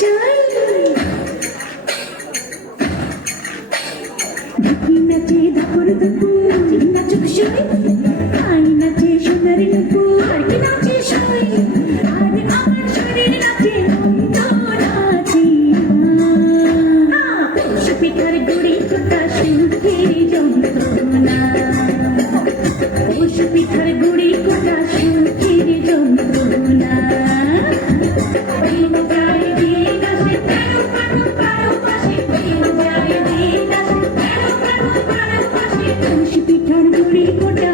টুকসাই ঢাকি নাচে ধাপুর দুপুর চিন্তা টুকসাই আই নাচে সোনারি নুপুর আর কি নাচে সই আর আমার শরীর নাচে মন্দ নাচে পৌষ পিঠার গুড়ি কোটা সুখের যন্ত্রণা পৌষ পিঠার গুড়ি কোটা সুখের যন্ত্রণা পিঠার গুড়ি কোটা